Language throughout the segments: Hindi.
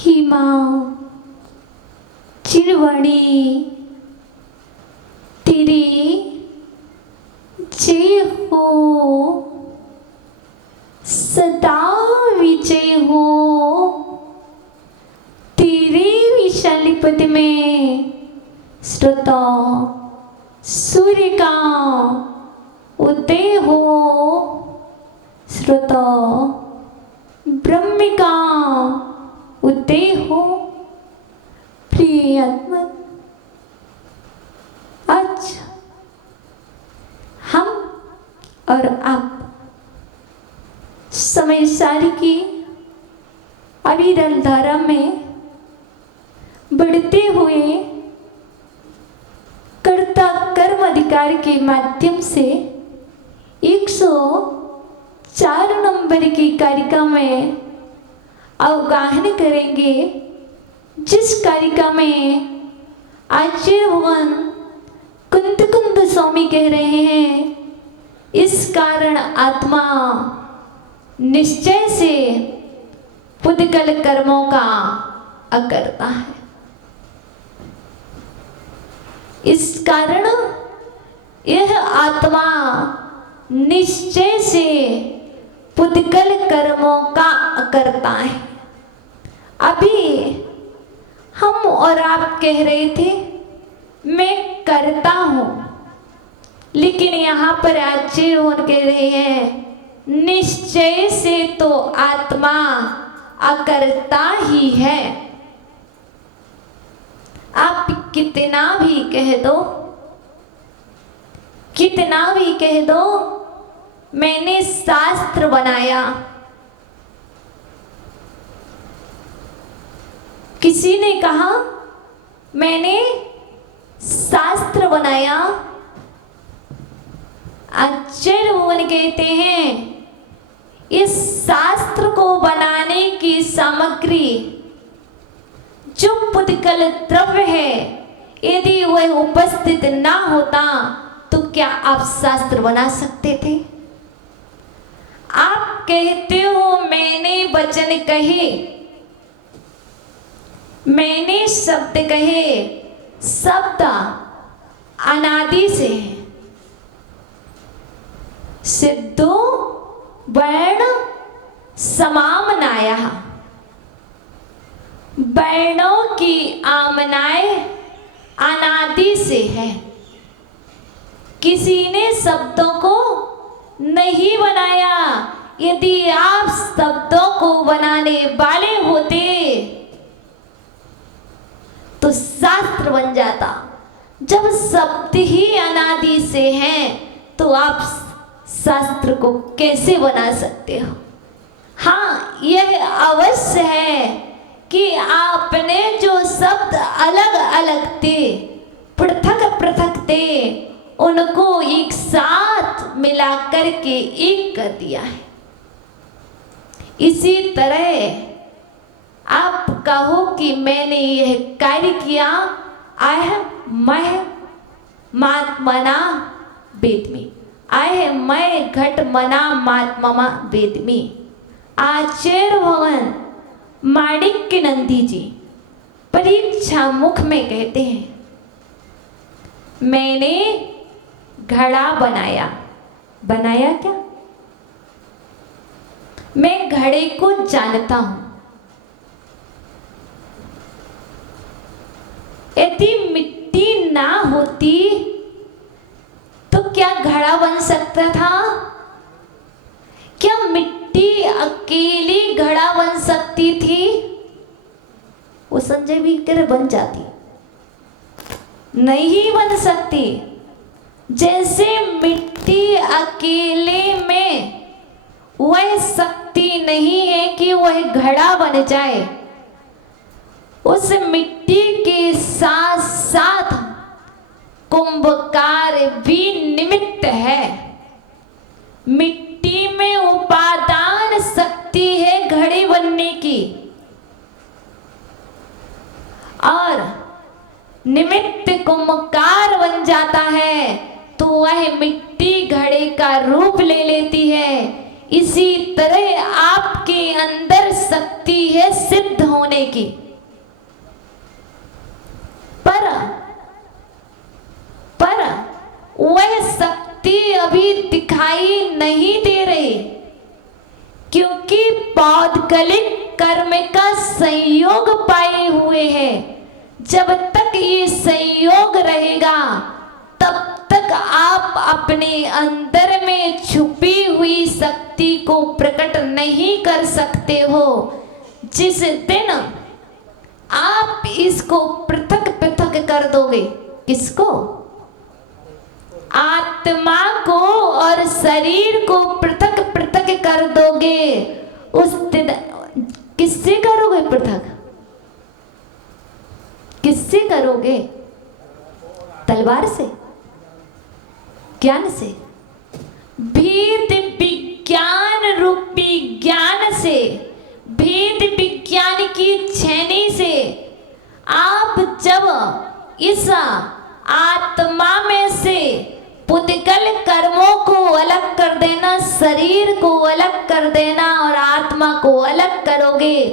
हिमा चिरवणी तेरी जय हो, सदा विजय हो। तेरे विशाल पद में श्रोता सूर्य का उदय हो, श्रोता ब्रह्म का उदय हो। प्रिय आत्मा, आज हम और आप समय सारी की अविरल धारा में बढ़ते हुए कर्ता कर्म अधिकार के माध्यम से 104 नंबर की कारिका में अवगाहन करेंगे, जिस कारिका में आचार्य भगवान कुंद स्वामी कह रहे हैं, इस कारण आत्मा निश्चय से पुद्गल कर्मों का अकर्ता है। इस कारण यह आत्मा निश्चय से पुद्गल कर्मों का अकर्ता है। अभी हम और आप कह रहे थे मैं करता हूं, लेकिन यहाँ पर आचार्य कह रहे हैं निश्चय से तो आत्मा अकर्ता ही है। आप कितना भी कह दो, कितना भी कह दो मैंने शास्त्र बनाया, किसी ने कहा मैंने शास्त्र बनाया, आचार्य भगवान कहते हैं इस शास्त्र को बनाने की सामग्री जो पुद्गल द्रव्य है, यदि वह उपस्थित ना होता तो क्या आप शास्त्र बना सकते थे? आप कहते हो मैंने वचन कहे, मैंने शब्द कहे, शब्द अनादि से है। सिद्धो वर्ण समामनाया, वर्णों की आमनाएं अनादि से है। किसी ने शब्दों को नहीं बनाया। यदि आप शब्दों को बनाने वाले होते तो शास्त्र बन जाता। जब शब्द ही अनादि से हैं तो आप शास्त्र को कैसे बना सकते हो? हाँ, यह अवश्य है कि आपने जो शब्द अलग अलग थे, पृथक पृथक थे, उनको एक साथ मिलाकर के एक कर दिया है। इसी तरह आप कहो कि मैंने यह कार्य किया, मैं महात्मना वेदमी, मैं घट मना महात्मा वेदमी। आचार्य भगवान माणिक्य नंदी जी परीक्षा मुख में कहते हैं मैंने घड़ा बनाया। बनाया क्या? मैं घड़े को जानता हूं। यदि मिट्टी ना होती तो क्या घड़ा बन सकता था? क्या मिट्टी अकेली घड़ा बन सकती थी? वो संजय भी करे बन जाती, नहीं बन सकती। जैसे मिट्टी अकेले में वह शक्ति नहीं है कि वह घड़ा बन जाए, उस मिट्टी के साथ साथ कुंभकार भी निमित्त है। मिट्टी में उपादान शक्ति है घड़ी बनने की, और निमित्त कुंभकार बन जाता है तो वह मिट्टी घड़े का रूप ले लेती है। इसी तरह आपके अंदर शक्ति शक्ति है सिद्ध होने की, पर वह शक्ति अभी दिखाई नहीं दे रही, क्योंकि पौद्गलिक कर्म का संयोग पाए हुए है। जब तक ये संयोग रहेगा तब तक आप अपने अंदर में छुपी हुई शक्ति को प्रकट नहीं कर सकते हो। जिस दिन आप इसको पृथक पृथक कर दोगे, किसको? आत्मा को और शरीर को पृथक पृथक कर दोगे, उस दिन किससे करोगे पृथक? किससे करोगे? तलवार से, ज्ञान से, भेद विज्ञान रूपी ज्ञान से, भेद विज्ञान की छेनी से आप जब इस आत्मा में से पुद्गल कर्मों को अलग कर देना, शरीर को अलग कर देना और आत्मा को अलग करोगे,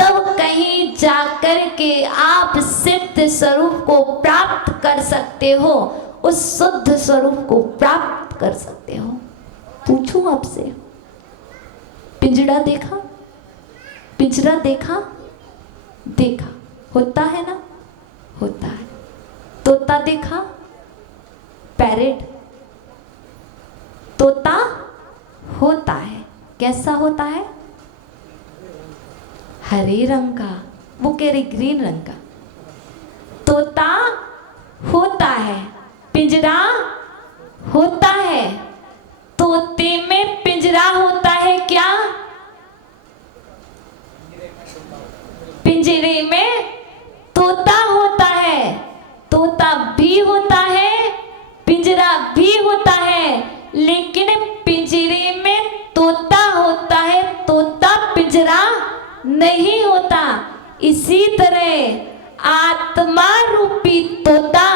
तब कहीं जाकर के आप सिद्ध स्वरूप को प्राप्त कर सकते हो, उस शुद्ध स्वरूप को प्राप्त कर सकते हो। पूछूं आपसे, पिंजड़ा देखा? पिंजरा देखा? देखा, होता है ना? होता है। तोता देखा? पैरेट, तोता होता है, कैसा होता है? हरे रंग का, वो कह रही ग्रीन रंग का। तोता होता है, पिंजरा होता है। तोते में पिंजरा होता है क्या? पिंजरे में तोता होता है। तोता भी होता है, पिंजरा भी होता है, लेकिन पिंजरे में तोता होता है, तोता पिंजरा नहीं होता। इसी तरह आत्मा रूपी तोता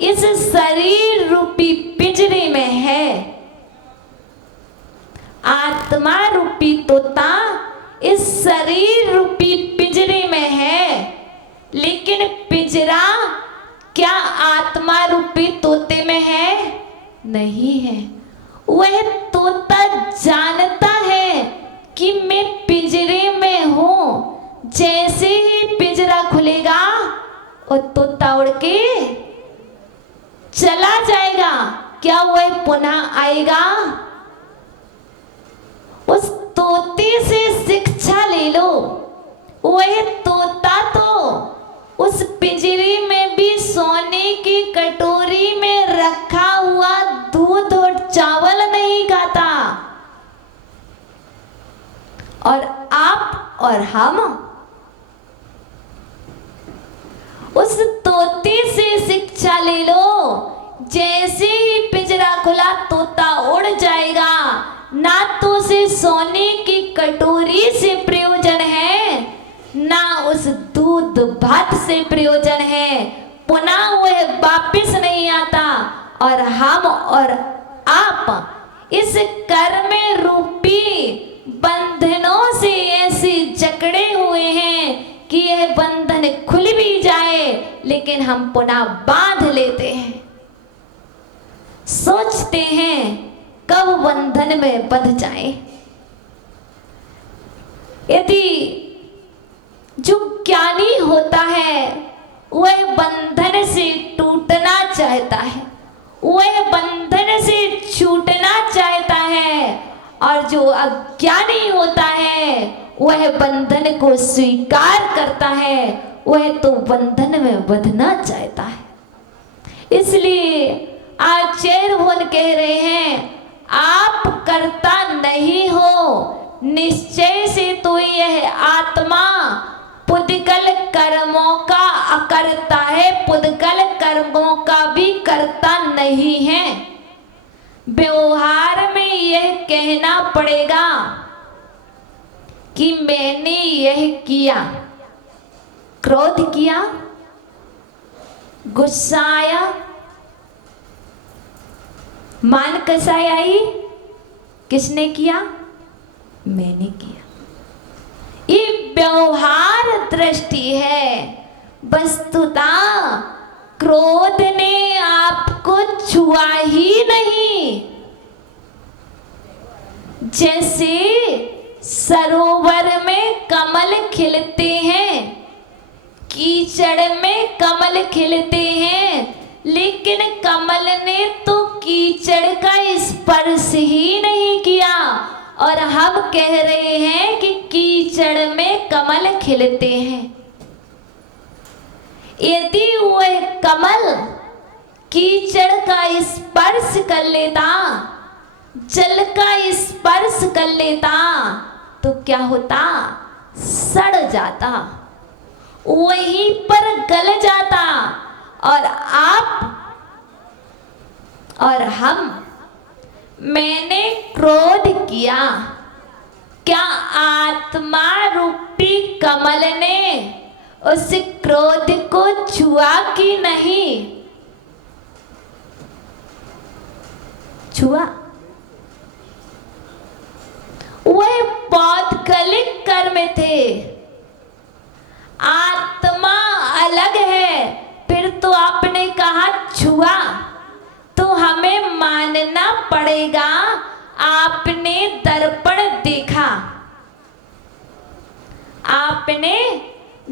इस शरीर रूपी पिंजरे में है। आत्मा रूपी तोता इस शरीर रूपी पिंजरे में है, लेकिन पिंजरा क्या आत्मा रूपी तोते में है? नहीं है। वह तोता जानता है कि मैं पिंजरे में हूं। जैसे ही पिंजरा खुलेगा और तोता उड़ के चला जाएगा, क्या वह पुनः आएगा? उस तोते से शिक्षा ले लो। वह तोता तो उस पिंजरे में भी सोने की कटोरी में रखा हुआ दूध और चावल नहीं खाता, और आप और हम उस तोते से शिक्षा ले लो। जैसे ही पिंजरा खुला तोता उड़ जाएगा। ना तो उसे सोने की कटोरी से प्रयोजन है, ना उस दूध भात से प्रयोजन है, पुनः वह वापिस नहीं आता। और हम और आप इस कर्म रूपी बंधनों से ऐसे जकड़े हुए हैं कि यह बंधन खुल भी जाए लेकिन हम पुनः बांध लेते हैं। सोचते हैं कब बंधन में बंध जाए। यदि जो ज्ञानी होता है वह बंधन से टूटना चाहता है, वह बंधन से छूटना चाहता है, और जो अज्ञानी होता है वह बंधन को स्वीकार करता है, वह तो बंधन में बंधना चाहता है। इसलिए आचार्य भगवान कह रहे हैं, आप करता नहीं हो, निश्चय से तो यह आत्मा पुद्गल कर्मों का अकर्ता है, पुद्गल कर्मों का भी करता नहीं है। व्यवहार में यह कहना पड़ेगा कि मैंने यह किया, क्रोध किया, गुस्सा आया, मान कसाई आई, किसने किया? मैंने किया। ये व्यवहार दृष्टि है। वस्तुतः क्रोध ने आपको छुआ ही नहीं। जैसे सरोवर में कमल खिलते हैं, कीचड़ में कमल खिलते हैं, लेकिन कमल ने तो कीचड़ का स्पर्श ही नहीं किया, और हम कह रहे हैं कि कीचड़ में कमल खिलते हैं। यदि वह कमल कीचड़ का स्पर्श कर लेता, जल का स्पर्श कर लेता, तो क्या होता? सड़ जाता, वहीं पर गल जाता। और आप और हम, मैंने क्रोध किया, क्या आत्मा रूपी कमल ने उस क्रोध को छुआ कि नहीं? छुआ। वह पौद्गलिक कर्म थे, आत्मा अलग है। फिर तो आपने कहा छुआ, तो हमें मानना पड़ेगा आपने दर्पण देखा, आपने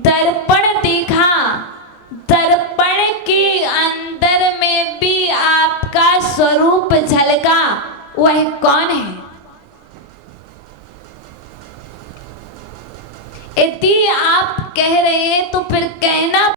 दर्पण देखा, दर्पण के अंदर में भी आपका स्वरूप झलका। वह कौन है? यदि आप कह रहे हैं तो फिर कहना